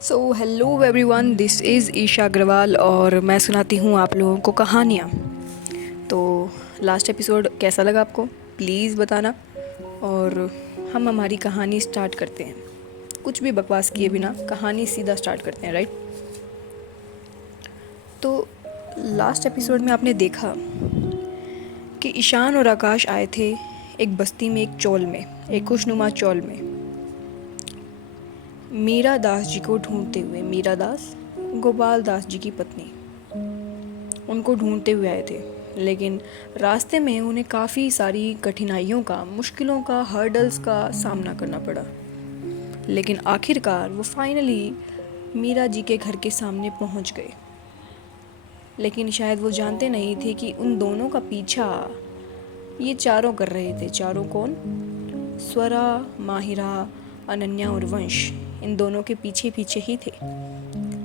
So hello everyone, this is Isha Agarwal और मैं सुनाती हूँ आप लोगों को कहानियाँ। तो लास्ट एपिसोड कैसा लगा आपको, प्लीज़ बताना। और हम हमारी कहानी स्टार्ट करते हैं, कुछ भी बकवास किए बिना कहानी सीधा स्टार्ट करते हैं, राइट। तो लास्ट एपिसोड में आपने देखा कि ईशान और आकाश आए थे एक बस्ती में, एक चौल में, एक खुशनुमा चौल में, मीरा दास जी को ढूंढते हुए। मीरा दास गोपाल दास जी की पत्नी, उनको ढूंढते हुए आए थे। लेकिन रास्ते में उन्हें काफ़ी सारी कठिनाइयों का, मुश्किलों का, हर्डल्स का सामना करना पड़ा। लेकिन आखिरकार वो फाइनली मीरा जी के घर के सामने पहुंच गए। लेकिन शायद वो जानते नहीं थे कि उन दोनों का पीछा ये चारों कर रहे थे। चारों कौन? स्वरा, माहिरा, अनन्या और वंश। इन दोनों के पीछे पीछे ही थे।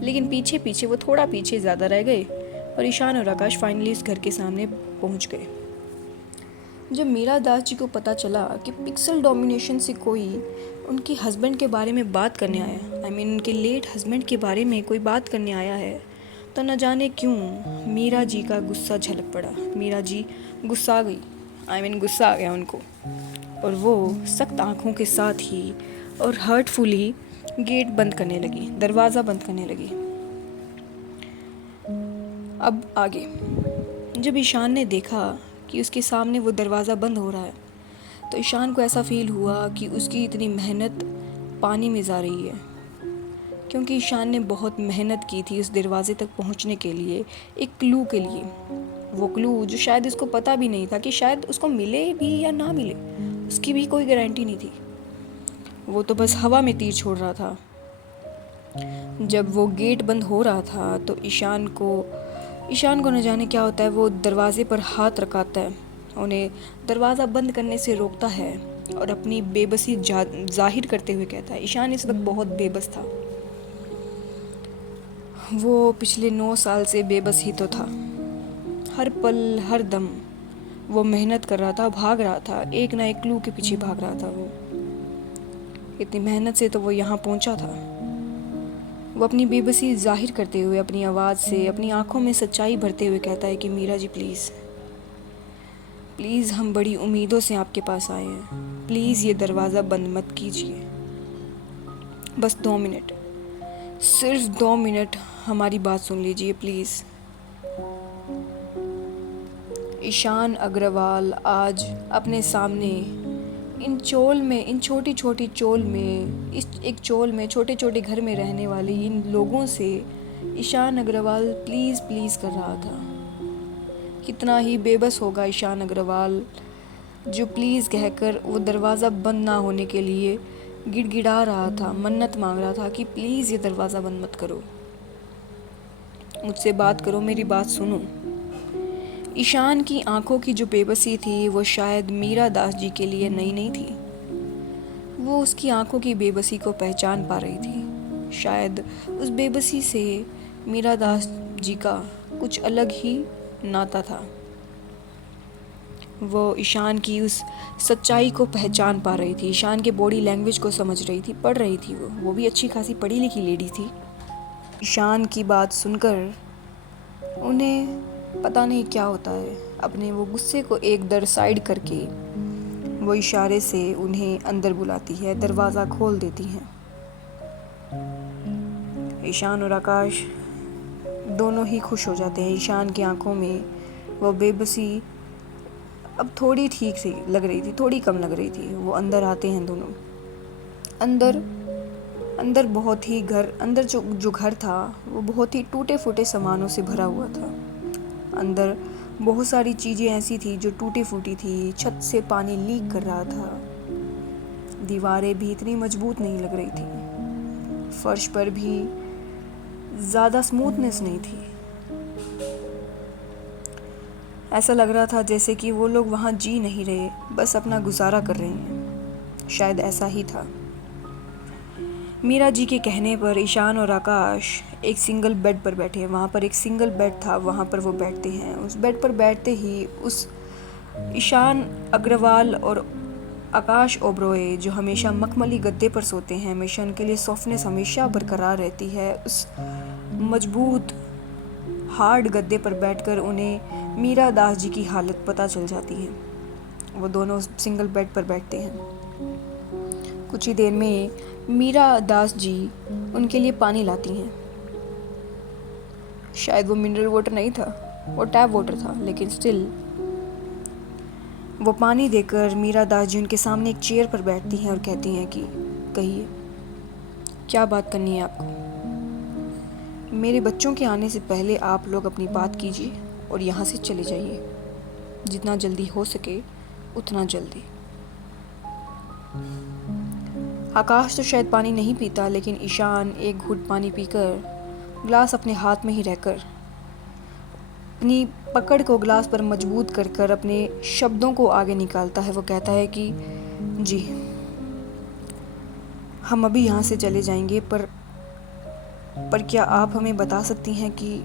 लेकिन पीछे पीछे वो थोड़ा पीछे ज़्यादा रह गए और ईशान और आकाश फाइनली इस घर के सामने पहुंच गए। जब मीरा दास जी को पता चला कि पिक्सल डोमिनेशन से कोई उनके हस्बैंड के बारे में बात करने आया, उनके लेट हस्बैंड के बारे में कोई बात करने आया है, तो न जाने क्यों मीरा जी का गुस्सा झलक पड़ा। मीरा जी गुस्सा आ गई, गुस्सा आ गया उनको, और वो सख्त आंखों के साथ ही और हर्टफुली गेट बंद करने लगी, दरवाज़ा बंद करने लगी। अब आगे, जब ईशान ने देखा कि उसके सामने वो दरवाज़ा बंद हो रहा है, तो ईशान को ऐसा फील हुआ कि उसकी इतनी मेहनत पानी में जा रही है। क्योंकि ईशान ने बहुत मेहनत की थी उस दरवाजे तक पहुंचने के लिए, एक क्लू के लिए। वो क्लू जो शायद उसको पता भी नहीं था कि शायद उसको मिले भी या ना मिले, उसकी भी कोई गारंटी नहीं थी। वो तो बस हवा में तीर छोड़ रहा था। जब वो गेट बंद हो रहा था तो ईशान को न जाने क्या होता है, वो दरवाजे पर हाथ रखाता है, उन्हें दरवाज़ा बंद करने से रोकता है और अपनी बेबसी जाहिर करते हुए कहता है। ईशान इस वक्त बहुत बेबस था। वो पिछले 9 साल से बेबस ही तो था। हर पल, हर दम वो मेहनत कर रहा था, भाग रहा था, एक ना एक क्लू के पीछे भाग रहा था। वो इतनी मेहनत से तो वो यहाँ पहुँचा था। वो अपनी बेबसी जाहिर करते हुए, अपनी आवाज़ से, अपनी आंखों में सच्चाई भरते हुए कहता है कि मीरा जी प्लीज़ प्लीज़, हम बड़ी उम्मीदों से आपके पास आए हैं, प्लीज़ ये दरवाज़ा बंद मत कीजिए। बस 2 मिनट, सिर्फ 2 मिनट हमारी बात सुन लीजिए प्लीज़। ईशान अग्रवाल आज अपने सामने इन चोल में, इन छोटी छोटी चोल में, इस एक चोल में, छोटे छोटे घर में रहने वाले इन लोगों से ईशान अग्रवाल प्लीज़ प्लीज़ कर रहा था। कितना ही बेबस होगा ईशान अग्रवाल, जो प्लीज़ कहकर वो दरवाज़ा बंद ना होने के लिए गिड़गिड़ा रहा था, मन्नत मांग रहा था कि प्लीज़ ये दरवाज़ा बंद मत करो, मुझसे बात करो, मेरी बात सुनो। ईशान की आंखों की जो बेबसी थी वो शायद मीरा दास जी के लिए नई नहीं थी। वो उसकी आंखों की बेबसी को पहचान पा रही थी। शायद उस बेबसी से मीरा दास जी का कुछ अलग ही नाता था। वो ईशान की उस सच्चाई को पहचान पा रही थी, ईशान के बॉडी लैंग्वेज को समझ रही थी, पढ़ रही थी। वो भी अच्छी खासी पढ़ी लिखी लेडी थी। ईशान की बात सुनकर उन्हें पता नहीं क्या होता है, अपने वो गुस्से को एक दर साइड करके वो इशारे से उन्हें अंदर बुलाती है, दरवाज़ा खोल देती हैं। ईशान और आकाश दोनों ही खुश हो जाते हैं। ईशान की आंखों में वो बेबसी अब थोड़ी ठीक सी लग रही थी, थोड़ी कम लग रही थी। वो अंदर आते हैं दोनों। अंदर अंदर बहुत ही अंदर जो घर था वो बहुत ही टूटे फूटे सामानों से भरा हुआ था। अंदर बहुत सारी चीज़ें ऐसी थी जो टूटी फूटी थी, छत से पानी लीक कर रहा था, दीवारें भी इतनी मजबूत नहीं लग रही थी, फर्श पर भी ज़्यादा स्मूथनेस नहीं थी। ऐसा लग रहा था जैसे कि वो लोग वहाँ जी नहीं रहे, बस अपना गुजारा कर रहे हैं। शायद ऐसा ही था। मीरा जी के कहने पर ईशान और आकाश एक सिंगल बेड पर बैठे हैं। वहाँ पर एक सिंगल बेड था, वहाँ पर वो बैठते हैं। उस बेड पर बैठते ही उस ईशान अग्रवाल और आकाश ओबरॉय जो हमेशा मखमली गद्दे पर सोते हैं, हमेशा उनके लिए सॉफ्टनेस हमेशा बरकरार रहती है। उस मजबूत हार्ड गद्दे पर बैठकर उन्हें मीरा दास जी की हालत पता चल जाती है। वो दोनों सिंगल बेड पर बैठते हैं। कुछ ही देर में मीरा दास जी उनके लिए पानी लाती हैं। शायद वो मिनरल वाटर नहीं था, वो टैप वाटर था, लेकिन स्टिल वो पानी देकर मीरा दास जी उनके सामने एक चेयर पर बैठती हैं और कहती हैं कि कहिए, क्या बात करनी है आपको? मेरे बच्चों के आने से पहले आप लोग अपनी बात कीजिए और यहाँ से चले जाइए, जितना जल्दी हो सके उतना जल्दी। आकाश तो शायद पानी नहीं पीता, लेकिन ईशान एक घूंट पानी पीकर ग्लास अपने हाथ में ही रहकर अपनी पकड़ को ग्लास पर मजबूत कर कर अपने शब्दों को आगे निकालता है। वो कहता है कि जी, हम अभी यहाँ से चले जाएंगे, पर क्या आप हमें बता सकती हैं कि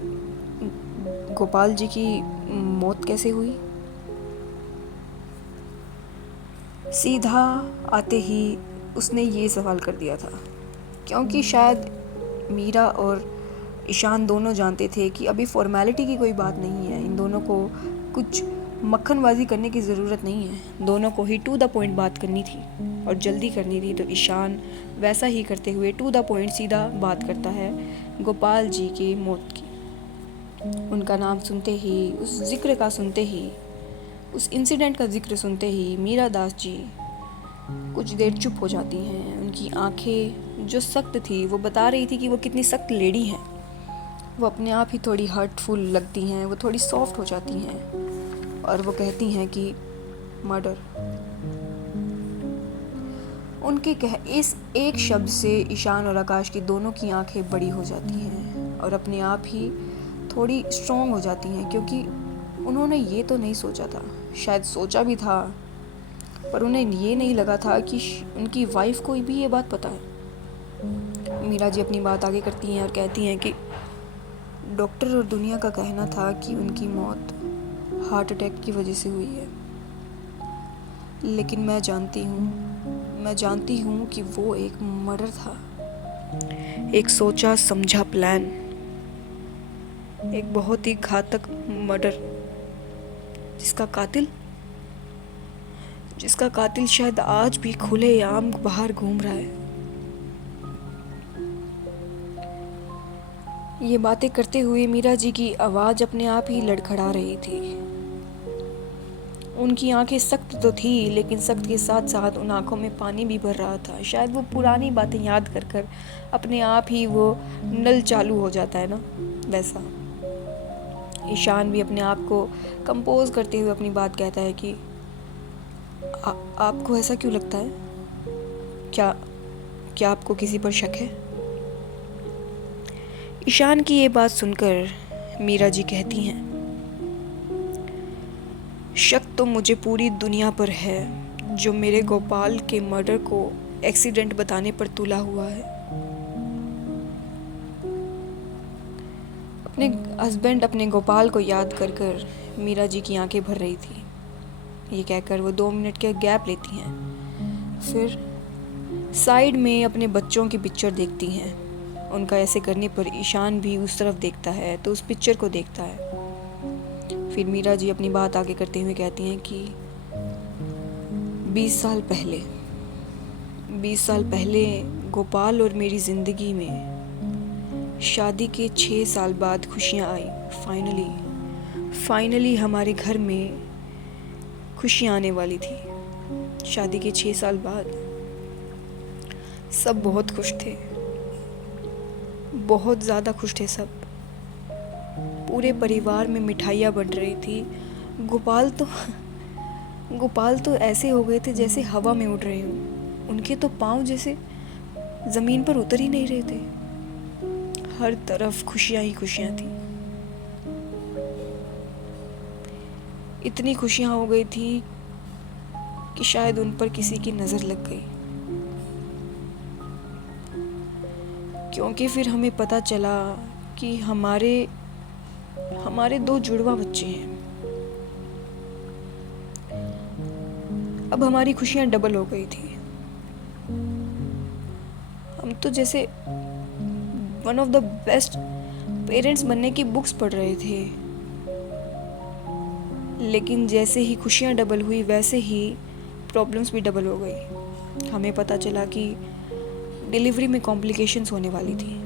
गोपाल जी की मौत कैसे हुई? सीधा आते ही उसने ये सवाल कर दिया था, क्योंकि शायद मीरा और ईशान दोनों जानते थे कि अभी फॉर्मेलिटी की कोई बात नहीं है। इन दोनों को कुछ मक्खनबाजी करने की ज़रूरत नहीं है, दोनों को ही टू द पॉइंट बात करनी थी और जल्दी करनी थी। तो ईशान वैसा ही करते हुए टू द पॉइंट सीधा बात करता है गोपाल जी की मौत की। उनका नाम सुनते ही, उस जिक्र का सुनते ही, उस इंसिडेंट का जिक्र सुनते ही मीरा दास जी कुछ देर चुप हो जाती हैं। उनकी आंखें जो सख्त थी, वो बता रही थी कि वो कितनी सख्त लेडी हैं। वो अपने आप ही थोड़ी हर्टफुल लगती हैं, वो थोड़ी सॉफ्ट हो जाती हैं और वो कहती हैं कि मर्डर। उनके इस एक शब्द से ईशान और आकाश की दोनों की आंखें बड़ी हो जाती हैं और अपने आप ही थोड़ी स्ट्रॉन्ग हो जाती हैं, क्योंकि उन्होंने ये तो नहीं सोचा था, शायद सोचा भी था, पर उन्हें ये नहीं लगा था कि उनकी वाइफ को भी ये बात पता है। मीरा जी अपनी बात आगे करती हैं और कहती हैं कि डॉक्टर और दुनिया का कहना था कि उनकी मौत हार्ट अटैक की वजह से हुई है, लेकिन मैं जानती हूँ कि वो एक मर्डर था, एक सोचा समझा प्लान, एक बहुत ही घातक मर्डर, जिसका कातिल शायद आज भी खुलेआम बाहर घूम रहा है। ये बातें करते हुए मीरा जी की आवाज़ अपने आप ही लड़खड़ा रही थी। उनकी आंखें सख्त तो थी, लेकिन सख्त के साथ साथ उन आंखों में पानी भी भर रहा था। शायद वो पुरानी बातें याद कर कर अपने आप ही वो नल चालू हो जाता है ना, वैसा। ईशान भी अपने आप को कंपोज करते हुए अपनी बात कहता है कि आपको ऐसा क्यों लगता है? क्या आपको किसी पर शक है? ईशान की ये बात सुनकर मीरा जी कहती हैं, शक तो मुझे पूरी दुनिया पर है जो मेरे गोपाल के मर्डर को एक्सीडेंट बताने पर तुला हुआ है। अपने हस्बैंड, अपने गोपाल को याद कर कर मीरा जी की आंखें भर रही थी। ये कहकर वो 2 मिनट के गैप लेती हैं, फिर साइड में अपने बच्चों की पिक्चर देखती हैं। उनका ऐसे करने पर ईशान भी उस तरफ देखता है, तो उस पिक्चर को देखता है। फिर मीरा जी अपनी बात आगे करते हुए कहती हैं कि 20 साल पहले गोपाल और मेरी ज़िंदगी में शादी के 6 साल बाद खुशियाँ आई। फाइनली हमारे घर में खुशियाँ आने वाली थी। शादी के 6 साल बाद सब बहुत खुश थे, बहुत ज़्यादा खुश थे सब। पूरे परिवार में मिठाइयाँ बन रही थी। गोपाल तो ऐसे हो गए थे जैसे हवा में उड़ रहे हों। उनके तो पाँव जैसे ज़मीन पर उतर ही नहीं रहे थे। हर तरफ खुशियाँ ही खुशियाँ थी। इतनी खुशियाँ हो गई थी कि शायद उन पर किसी की नज़र लग गई, क्योंकि फिर हमें पता चला कि हमारे 2 जुड़वा बच्चे हैं। अब हमारी खुशियाँ डबल हो गई थी। हम तो जैसे one of the best parents बनने की बुक्स पढ़ रहे थे, लेकिन जैसे ही खुशियाँ डबल हुई वैसे ही प्रॉब्लम्स भी डबल हो गई। हमें पता चला कि डिलीवरी में कॉम्प्लिकेशंस होने वाली थी।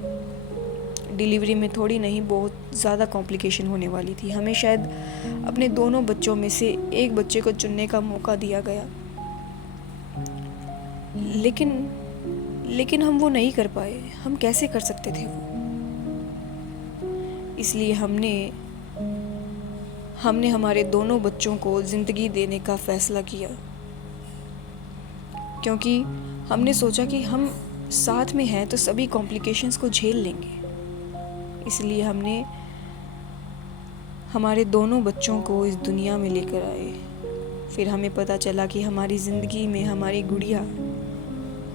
डिलीवरी में थोड़ी नहीं, बहुत ज़्यादा कॉम्प्लिकेशन होने वाली थी। हमें शायद अपने दोनों बच्चों में से एक बच्चे को चुनने का मौका दिया गया, लेकिन हम वो नहीं कर पाए। हम कैसे कर सकते थे वो? इसलिए हमने हमारे दोनों बच्चों को ज़िंदगी देने का फ़ैसला किया, क्योंकि हमने सोचा कि हम साथ में हैं तो सभी कॉम्प्लिकेशंस को झेल लेंगे। इसलिए हमने हमारे दोनों बच्चों को इस दुनिया में लेकर आए। फिर हमें पता चला कि हमारी ज़िंदगी में हमारी गुड़िया,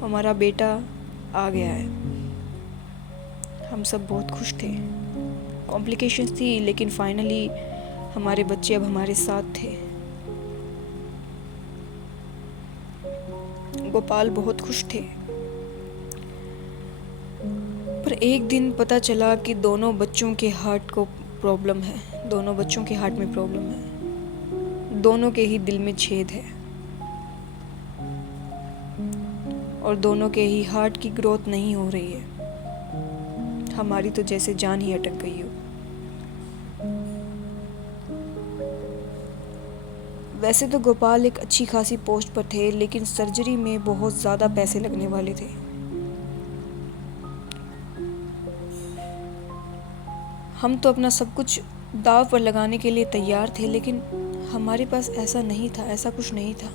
हमारा बेटा आ गया है। हम सब बहुत खुश थे। कॉम्प्लिकेशंस थी, लेकिन फाइनली हमारे बच्चे अब हमारे साथ थे। गोपाल बहुत खुश थे। पर एक दिन पता चला कि दोनों बच्चों के हार्ट को प्रॉब्लम है। दोनों बच्चों के हार्ट में प्रॉब्लम है। दोनों के ही दिल में छेद है और दोनों के ही हार्ट की ग्रोथ नहीं हो रही है। हमारी तो जैसे जान ही अटक गई हो। वैसे तो गोपाल एक अच्छी खासी पोस्ट पर थे, लेकिन सर्जरी में बहुत ज़्यादा पैसे लगने वाले थे। हम तो अपना सब कुछ दांव पर लगाने के लिए तैयार थे, लेकिन हमारे पास ऐसा नहीं था, ऐसा कुछ नहीं था,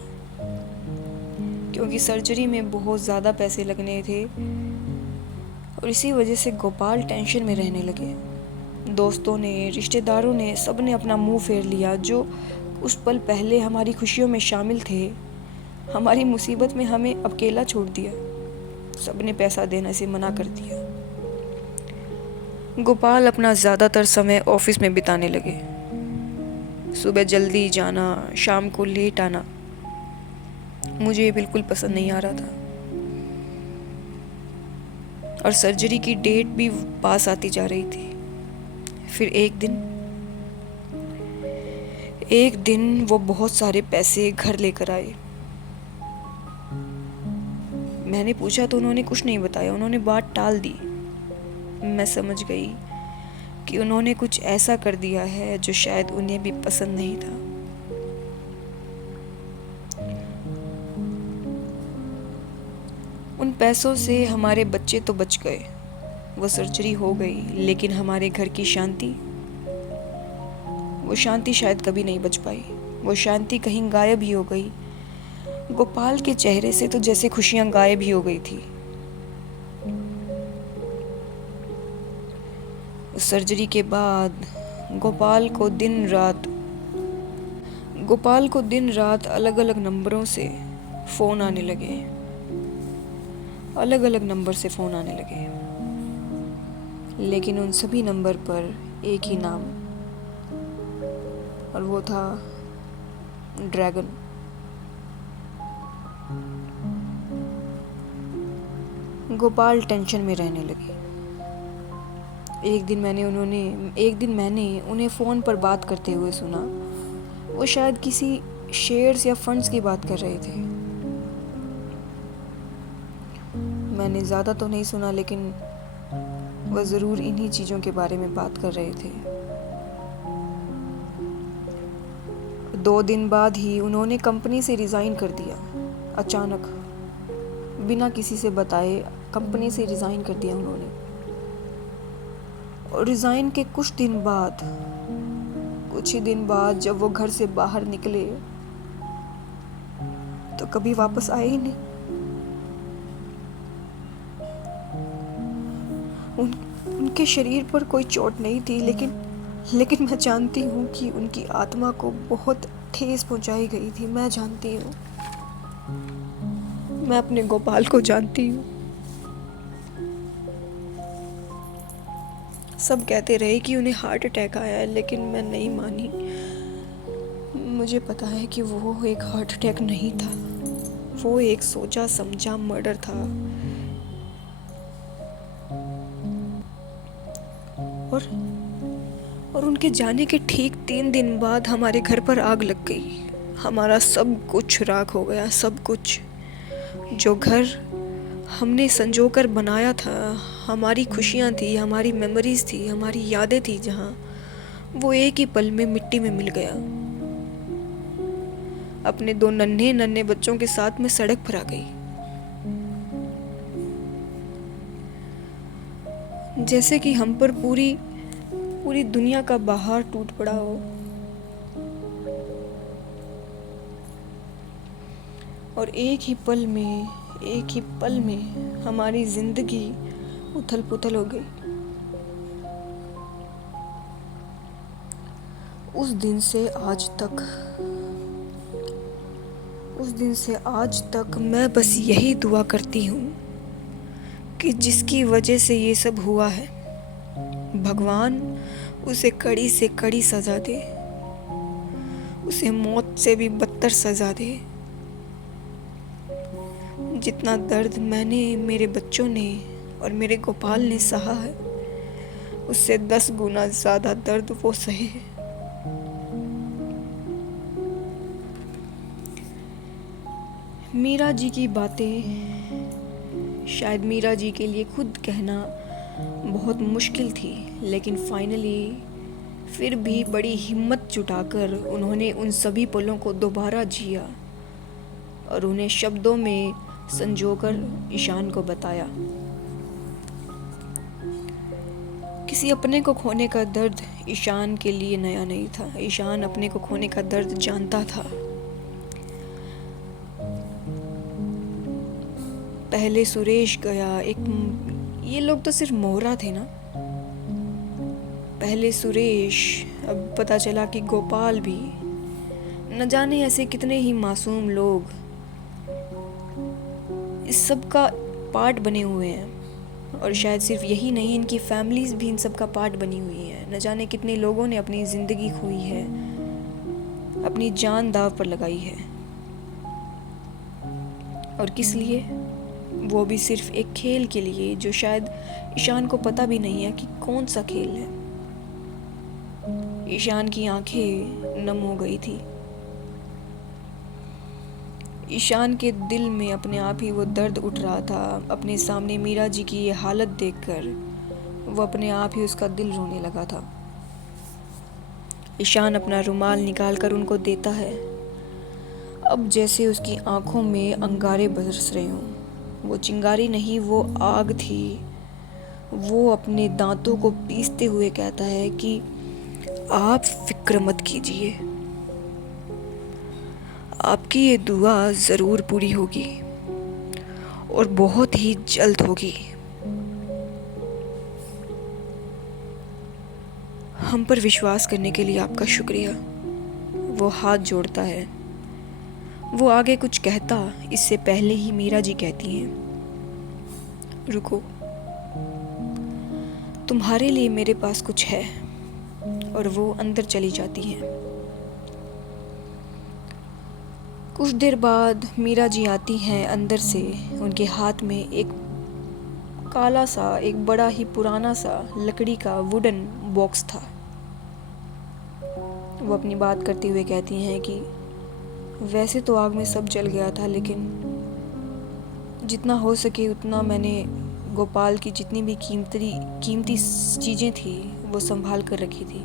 क्योंकि सर्जरी में बहुत ज़्यादा पैसे लगने थे और इसी वजह से गोपाल टेंशन में रहने लगे। दोस्तों ने, रिश्तेदारों ने, सब ने अपना मुंह फेर लिया। जो उस पल पहले हमारी खुशियों में शामिल थे, हमारी मुसीबत में हमें अकेला छोड़ दिया। सब ने पैसा देने से मना कर दिया। गोपाल अपना ज़्यादातर समय ऑफिस में बिताने लगे। सुबह जल्दी जाना, शाम को लेट आना मुझे बिल्कुल पसंद नहीं आ रहा था। और सर्जरी की डेट भी पास आती जा रही थी। फिर एक दिन वो बहुत सारे पैसे घर लेकर आए। मैंने पूछा तो उन्होंने कुछ नहीं बताया, उन्होंने बात टाल दी। मैं समझ गई कि उन्होंने कुछ ऐसा कर दिया है जो शायद उन्हें भी पसंद नहीं था। उन पैसों से हमारे बच्चे तो बच गए, वो सर्जरी हो गई, लेकिन हमारे घर की शांति, वो शांति शायद कभी नहीं बच पाई। वो शांति कहीं गायब ही हो गई। गोपाल के चेहरे से तो जैसे खुशियां गायब ही हो गई थी। उस सर्जरी के बाद गोपाल को दिन रात अलग अलग नंबरों से फ़ोन आने लगे। अलग अलग नंबर से फ़ोन आने लगे, लेकिन उन सभी नंबर पर एक ही नाम, और वो था ड्रैगन। गोपाल टेंशन में रहने लगे। एक दिन मैंने उन्हें फ़ोन पर बात करते हुए सुना। वो शायद किसी शेयर्स या फंड्स की बात कर रहे थे। मैंने ज़्यादा तो नहीं सुना, लेकिन वह ज़रूर इन्हीं चीज़ों के बारे में बात कर रहे थे। 2 दिन बाद ही उन्होंने कंपनी से रिज़ाइन कर दिया। अचानक, बिना किसी से बताए कंपनी से रिज़ाइन कर दिया उन्होंने। और रिज़ाइन के कुछ ही दिन बाद जब वो घर से बाहर निकले तो कभी वापस आए ही नहीं। उनके शरीर पर कोई चोट नहीं थी, लेकिन मैं जानती हूँ कि उनकी आत्मा को बहुत ठेस पहुंचाई गई थी। मैं जानती हूँ, मैं अपने गोपाल को जानती हूँ। सब कहते रहे कि उन्हें हार्ट अटैक आया है, लेकिन मैं नहीं मानी। मुझे पता है कि वो एक हार्ट अटैक नहीं था, वो एक सोचा समझा मर्डर था। और और उनके जाने के ठीक 3 दिन बाद हमारे घर पर आग लग गई। हमारा सब कुछ राख हो गया, सब कुछ। जो घर हमने संजोकर बनाया था, हमारी खुशियाँ थी, हमारी मेमोरीज थी, हमारी यादें थी, जहाँ वो एक ही पल में मिट्टी में मिल गया। अपने 2 नन्हे नन्हे बच्चों के साथ मैं सड़क पर आ गई। जैसे कि हम पर पूरी पूरी दुनिया का बहार टूट पड़ा हो। और एक ही पल में हमारी जिंदगी उथल पुथल हो गई। उस दिन से आज तक मैं बस यही दुआ करती हूँ कि जिसकी वजह से ये सब हुआ है, भगवान उसे कड़ी से कड़ी सज़ा दे, उसे मौत से भी बदतर सज़ा दे। जितना दर्द मैंने, मेरे बच्चों ने और मेरे गोपाल ने सहा है, उससे 10 गुना ज़्यादा दर्द वो सहे। मीरा जी की बातें शायद मीरा जी के लिए खुद कहना बहुत मुश्किल थी, लेकिन फाइनली फिर भी बड़ी हिम्मत जुटाकर उन्होंने उन सभी पलों को दोबारा जिया और उन्हें शब्दों में संजोकर ईशान को बताया। किसी अपने को खोने का दर्द ईशान के लिए नया नहीं था। ईशान अपने को खोने का दर्द जानता था। पहले सुरेश गया, ये लोग तो सिर्फ मोहरा थे ना। पहले सुरेश, अब पता चला कि गोपाल भी, न जाने ऐसे कितने ही मासूम लोग इस सब का पार्ट बने हुए हैं। और शायद सिर्फ यही नहीं, इनकी फैमिलीज भी इन सब का पार्ट बनी हुई है। न जाने कितने लोगों ने अपनी ज़िंदगी खोई है, अपनी जान दाव पर लगाई है। और किस लिए? वो भी सिर्फ एक खेल के लिए, जो शायद ईशान को पता भी नहीं है कि कौन सा खेल है। ईशान की आंखें नम हो गई थी। ईशान के दिल में अपने आप ही वो दर्द उठ रहा था। अपने सामने मीरा जी की ये हालत देखकर वो अपने आप ही उसका दिल रोने लगा था। ईशान अपना रुमाल निकाल कर उनको देता है। अब जैसे उसकी आंखों में अंगारे बरस रहे हों। वो चिंगारी नहीं, वो आग थी। वो अपने दांतों को पीसते हुए कहता है कि आप फिक्र मत कीजिए, आपकी ये दुआ ज़रूर पूरी होगी और बहुत ही जल्द होगी। हम पर विश्वास करने के लिए आपका शुक्रिया। वो हाथ जोड़ता है। वो आगे कुछ कहता, इससे पहले ही मीरा जी कहती हैं, रुको, तुम्हारे लिए मेरे पास कुछ है। और वो अंदर चली जाती हैं। कुछ देर बाद मीरा जी आती हैं अंदर से। उनके हाथ में एक काला सा, एक बड़ा ही पुराना सा लकड़ी का वुडन बॉक्स था। वो अपनी बात करते हुए कहती हैं कि वैसे तो आग में सब जल गया था, लेकिन जितना हो सके उतना मैंने गोपाल की जितनी भी कीमती चीज़ें थी वो संभाल कर रखी थी।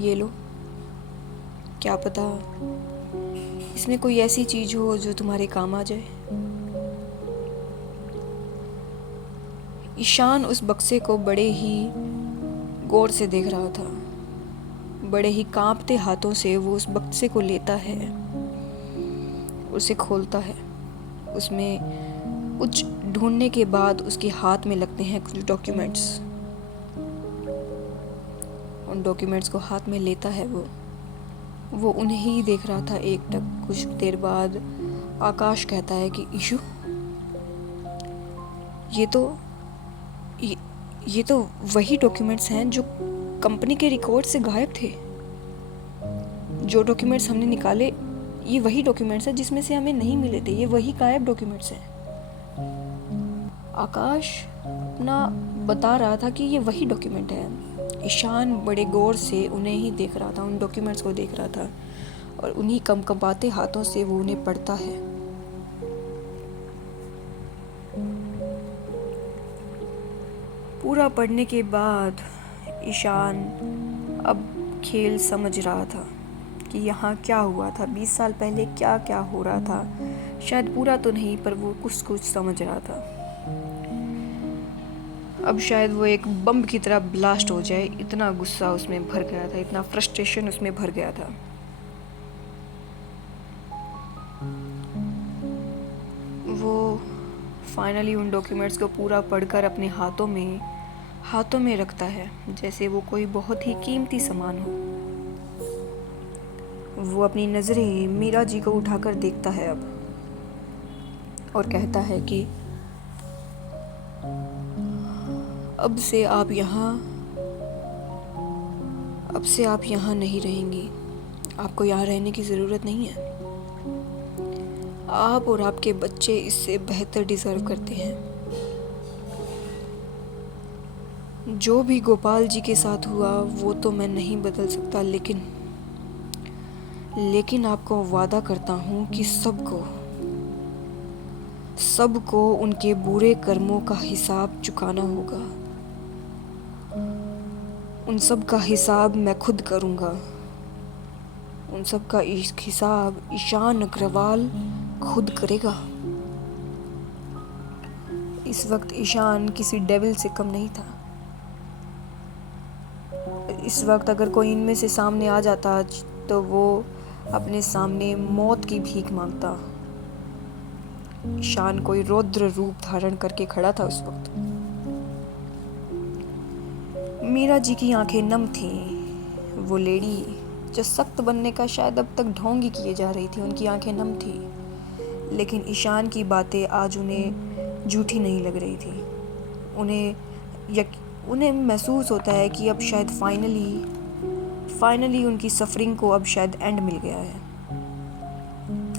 ये लो, क्या पता इसमें कोई ऐसी चीज़ हो जो तुम्हारे काम आ जाए। ईशान उस बक्से को बड़े ही गौर से देख रहा था। बड़े ही कांपते हाथों से वो उस बक्से को लेता है, उसे खोलता है। उसमें कुछ ढूंढने के बाद उसके हाथ में लगते हैं कुछ डॉक्यूमेंट्स। उन डॉक्यूमेंट्स को हाथ में लेता है। वो उन्हें ही देख रहा था एकटक। कुछ देर बाद आकाश कहता है कि ईशु, ये तो वही डॉक्यूमेंट्स हैं जो कंपनी के रिकॉर्ड से गायब थे। जो डॉक्यूमेंट्स हमने निकाले ये वही डॉक्यूमेंट्स हैं जिसमें से हमें नहीं मिले थे, ये वही गायब डॉक्यूमेंट्स हैं। आकाश अपना बता रहा था कि ये वही डॉक्यूमेंट है। ईशान बड़े गौर से उन्हें ही देख रहा था, उन डॉक्यूमेंट्स को देख रहा था और उन्हीं कंपकंपाते हाथों से वो उन्हें पढ़ता है। पूरा पढ़ने के बाद ईशान अब खेल समझ रहा था कि यहाँ क्या हुआ था, 20 साल पहले क्या क्या हो रहा था। शायद पूरा तो नहीं, पर वो कुछ कुछ समझ रहा था। अब शायद वो एक बम की तरह ब्लास्ट हो जाए, इतना गुस्सा उसमें भर गया था, इतना फ्रस्ट्रेशन उसमें भर गया था। वो फाइनली उन डॉक्यूमेंट्स को पूरा पढ़कर अपने हाथों में रखता है जैसे वो कोई बहुत ही कीमती सामान हो। वो अपनी नज़रें मीरा जी को उठाकर देखता है अब और कहता है कि अब से आप यहाँ नहीं रहेंगी। आपको यहाँ रहने की ज़रूरत नहीं है। आप और आपके बच्चे इससे बेहतर डिज़र्व करते हैं। जो भी गोपाल जी के साथ हुआ वो तो मैं नहीं बदल सकता, लेकिन आपको वादा करता हूँ कि सबको उनके बुरे कर्मों का हिसाब चुकाना होगा। उन सब का हिसाब मैं खुद करूँगा। उन सब का हिसाब ईशान अग्रवाल खुद करेगा। इस वक्त ईशान किसी डेविल से कम नहीं था। इस वक्त अगर कोई इनमें से सामने आ जाता तो वो अपने सामने मौत की भीख मांगता। ईशान कोई रौद्र रूप धारण करके खड़ा था उस वक्त। मीरा जी की आंखें नम थीं। वो लेडी जो सख्त बनने का शायद अब तक ढोंग ही किए जा रही थी, उनकी आंखें नम थी। लेकिन ईशान की बातें आज उन्हें झूठी नहीं लग रही थी। उन्हें महसूस होता है कि अब शायद फाइनली उनकी सफरिंग को अब शायद एंड मिल गया है।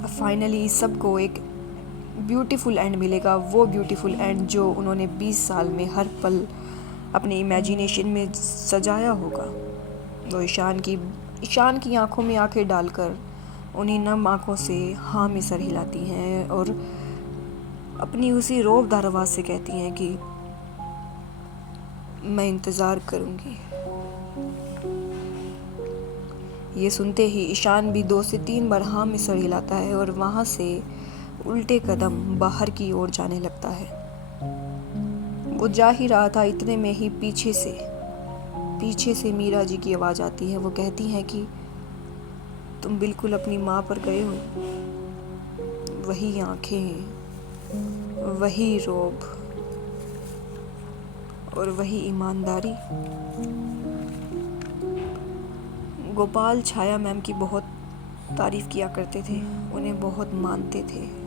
फाइनली सबको एक ब्यूटीफुल एंड मिलेगा, वो ब्यूटीफुल एंड जो उन्होंने 20 साल में हर पल अपने इमेजिनेशन में सजाया होगा। वो ईशान की आंखों में आंखें डालकर उन्हीं नम आंखों से हाँ में सर हिलाती हैं और अपनी उसी रौबदार आवाज़ से कहती हैं कि मैं इंतज़ार करूँगी। ये सुनते ही ईशान भी 2 से 3 बार हाँ में सर हिलाता है और वहाँ से उल्टे कदम बाहर की ओर जाने लगता है। वो जा ही रहा था, इतने में ही पीछे से मीरा जी की आवाज़ आती है। वो कहती हैं कि तुम बिल्कुल अपनी माँ पर गए हो। वही आंखें, वही रौब और वही ईमानदारी। गोपाल छाया मैम की बहुत तारीफ किया करते थे, उन्हें बहुत मानते थे।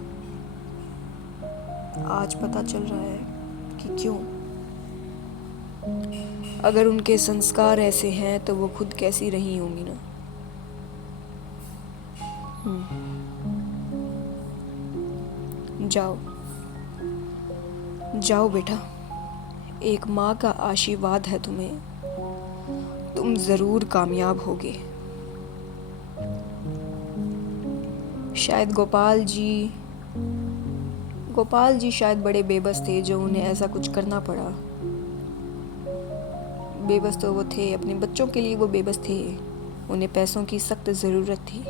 आज पता चल रहा है कि क्यों। अगर उनके संस्कार ऐसे हैं तो वो खुद कैसी रही होंगी ना। जाओ बेटा, एक माँ का आशीर्वाद है तुम्हें, तुम ज़रूर कामयाब होगे। शायद गोपाल जी शायद बड़े बेबस थे जो उन्हें ऐसा कुछ करना पड़ा। बेबस तो वो थे, अपने बच्चों के लिए वो बेबस थे। उन्हें पैसों की सख्त ज़रूरत थी,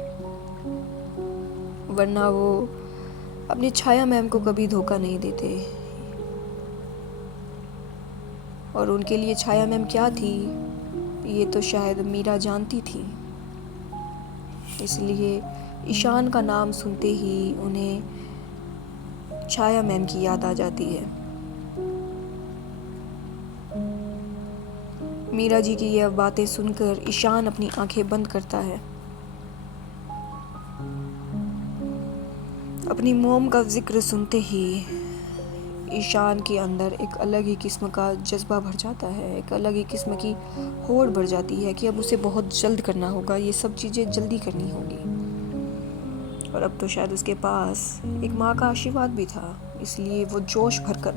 वरना वो अपनी छाया मैम को कभी धोखा नहीं देते। और उनके लिए छाया मैम क्या थी ये तो शायद मीरा जानती थी। इसलिए ईशान का नाम सुनते ही उन्हें छाया मैम की याद आ जाती है। मीरा जी की यह बातें सुनकर ईशान अपनी आंखें बंद करता है। अपनी मोम का जिक्र सुनते ही ईशान के अंदर एक अलग ही किस्म का जज्बा भर जाता है, एक अलग ही किस्म की होड़ भर जाती है कि अब उसे बहुत जल्द करना होगा, ये सब चीज़ें जल्दी करनी होगी। और अब तो शायद उसके पास एक माँ का आशीर्वाद भी था, इसलिए वो जोश भरकर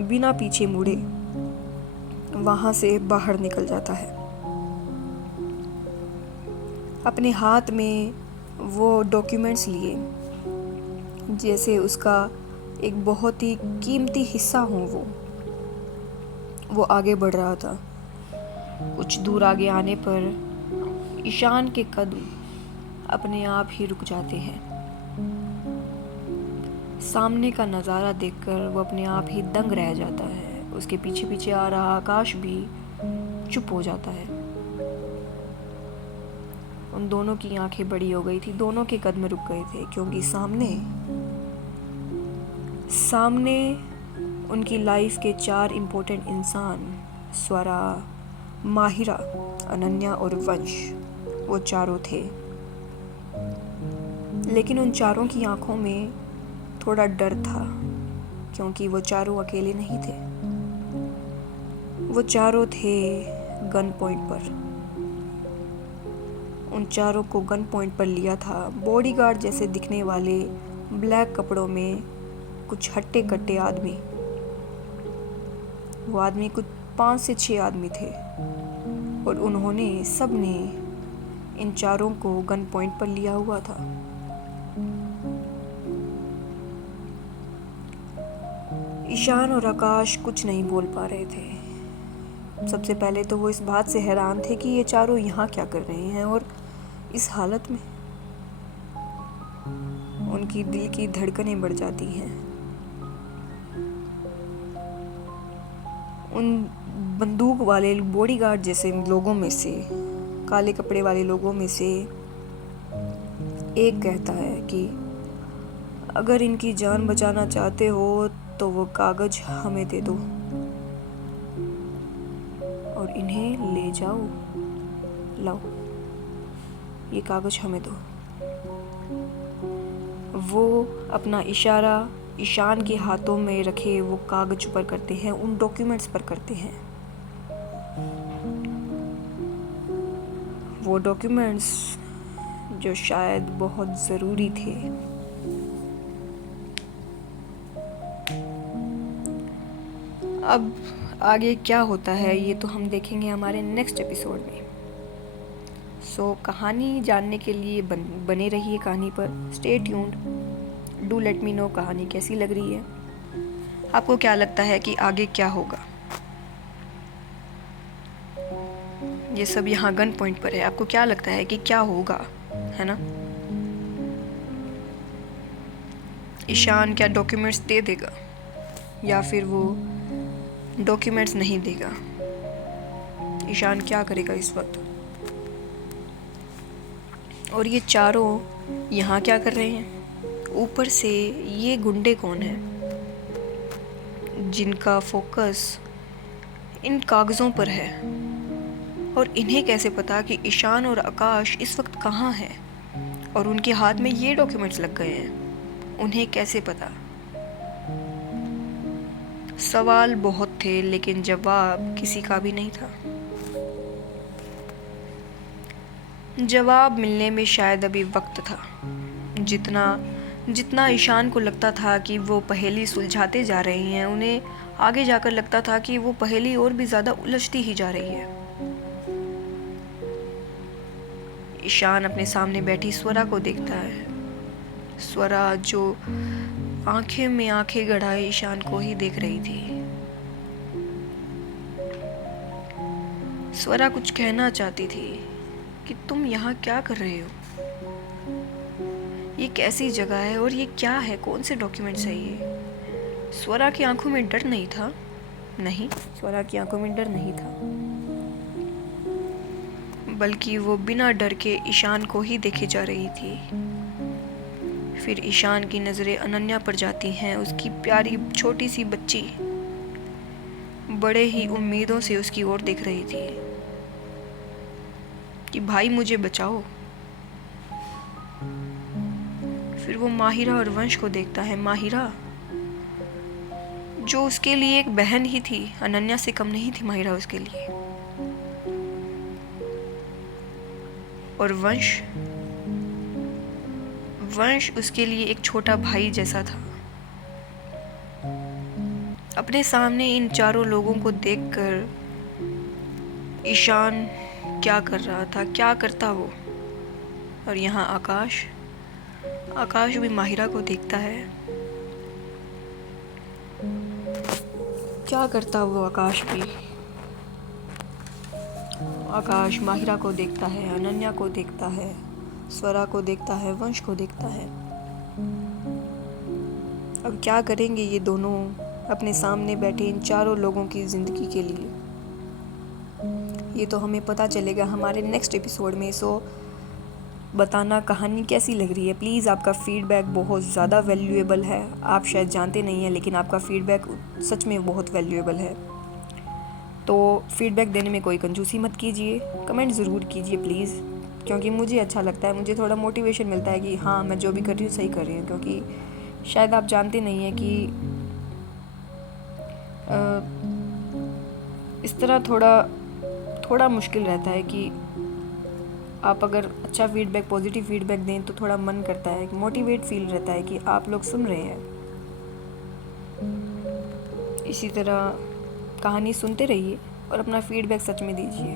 बिना पीछे मुड़े वहाँ से बाहर निकल जाता है। अपने हाथ में वो डॉक्यूमेंट्स लिए, जैसे उसका एक बहुत ही कीमती हिस्सा हो। वो आगे बढ़ रहा था। कुछ दूर आगे आने पर ईशान के कदम अपने आप ही रुक जाते हैं। सामने का नज़ारा देखकर वो अपने आप ही दंग रह जाता है। उसके पीछे पीछे आ रहा आकाश भी चुप हो जाता है। उन दोनों की आंखें बड़ी हो गई थी, दोनों के कदम रुक गए थे, क्योंकि सामने उनकी लाइफ के 4 इम्पोर्टेंट इंसान, स्वरा, माहिरा, अनन्या और वंश, वो चारों थे। लेकिन उन चारों की आंखों में थोड़ा डर था, क्योंकि वो चारों अकेले नहीं थे। वो चारों थे गन पॉइंट पर। उन चारों को गन पॉइंट पर लिया था बॉडीगार्ड जैसे दिखने वाले ब्लैक कपड़ों में कुछ हट्टे कट्टे आदमी। वो आदमी कुछ 5 से 6 आदमी थे, और उन्होंने सबने इन चारों को गन पॉइंट पर लिया हुआ था। ईशान और आकाश कुछ नहीं बोल पा रहे थे। सबसे पहले तो वो इस बात से हैरान थे कि ये चारों यहाँ क्या कर रहे हैं, और इस हालत में। उनकी दिल की धड़कनें बढ़ जाती हैं। उन बंदूक वाले बॉडीगार्ड जैसे लोगों में से, काले कपड़े वाले लोगों में से एक कहता है कि अगर इनकी जान बचाना चाहते हो तो वो कागज हमें दे दो और इन्हें ले जाओ। लाओ, ये कागज हमें दो। वो अपना इशारा ईशान के हाथों में रखे वो कागज पर करते हैं, उन डॉक्यूमेंट्स पर करते हैं। वो डॉक्यूमेंट्स जो शायद बहुत ज़रूरी थे। अब आगे क्या होता है ये तो हम देखेंगे हमारे नेक्स्ट एपिसोड में। कहानी जानने के लिए बने रहिए कहानी पर। Stay tuned, do let me know कहानी कैसी लग रही है। आपको क्या लगता है कि आगे क्या होगा? ये सब यहाँ गन पॉइंट पर है, आपको क्या लगता है कि क्या होगा, है ना? ईशान क्या डॉक्यूमेंट्स दे देगा या फिर वो डॉक्यूमेंट्स नहीं देगा? ईशान क्या करेगा इस वक्त? और ये चारों यहाँ क्या कर रहे हैं? ऊपर से ये गुंडे कौन हैं जिनका फोकस इन कागज़ों पर है? और इन्हें कैसे पता कि ईशान और आकाश इस वक्त कहाँ हैं? और उनके हाथ में ये डॉक्यूमेंट्स लग गए हैं, उन्हें कैसे पता? सवाल बहुत थे, लेकिन जवाब किसी का भी नहीं था। जवाब मिलने में शायद अभी वक्त था। जितना ईशान को लगता था कि वो पहेली सुलझाते जा रहे हैं, उन्हें आगे जाकर लगता था कि वो पहेली और भी ज़्यादा उलझती ही जा रही है। ईशान अपने सामने बैठी स्वरा को देखता है। स्वरा जो आंखें में आंखें गड़ाए ईशान को ही देख रही थी। स्वरा कुछ कहना चाहती थी कि तुम यहाँ क्या कर रहे हो? ये कैसी जगह है और ये क्या है? कौन से डॉक्यूमेंट्स है ये? स्वरा की आंखों में डर नहीं था। नहीं, स्वरा की आंखों में डर नहीं था, बल्कि वो बिना डर के ईशान को ही देखे जा रही थी। फिर ईशान की नज़रें अनन्या पर जाती हैं। उसकी प्यारी छोटी सी बच्ची बड़े ही उम्मीदों से उसकी ओर देख रही थी कि भाई मुझे बचाओ। फिर वो माहिरा और वंश को देखता है। माहिरा, जो उसके लिए एक बहन ही थी, अनन्या से कम नहीं थी माहिरा उसके लिए। और वंश उसके लिए एक छोटा भाई जैसा था। अपने सामने इन चारों लोगों को देखकर ईशान क्या कर रहा था, क्या करता वो। और यहाँ आकाश भी माहिरा को देखता है। क्या करता वो आकाश भी। आकाश माहिरा को देखता है, अनन्या को देखता है, स्वरा को देखता है, वंश को देखता है। अब क्या करेंगे ये दोनों अपने सामने बैठे इन चारों लोगों की ज़िंदगी के लिए, ये तो हमें पता चलेगा हमारे नेक्स्ट एपिसोड में। सो बताना कहानी कैसी लग रही है। प्लीज़, आपका फ़ीडबैक बहुत ज़्यादा वैल्यूएबल है। आप शायद जानते नहीं हैं, लेकिन आपका फ़ीडबैक सच में बहुत वैल्यूएबल है। तो फ़ीडबैक देने में कोई कंजूसी मत कीजिए, कमेंट ज़रूर कीजिए प्लीज़, क्योंकि मुझे अच्छा लगता है, मुझे थोड़ा मोटिवेशन मिलता है कि हाँ, मैं जो भी कर रही हूँ सही कर रही हूँ। क्योंकि शायद आप जानते नहीं हैं कि इस तरह थोड़ा मुश्किल रहता है कि आप अगर अच्छा फ़ीडबैक, पॉजिटिव फ़ीडबैक दें तो थोड़ा मन करता है, मोटिवेट फील रहता है कि आप लोग सुन रहे हैं। इसी तरह कहानी सुनते रहिए और अपना फ़ीडबैक सच में दीजिए,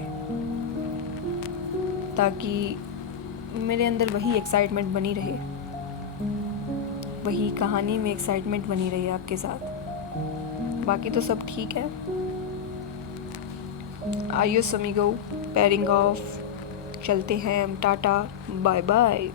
ताकि मेरे अंदर वही एक्साइटमेंट बनी रहे, वही कहानी में एक्साइटमेंट बनी रही आपके साथ। बाकी तो सब ठीक है। आयुष अमीगो, पैरिंग ऑफ, चलते हैं हम, टाटा बाय बाय।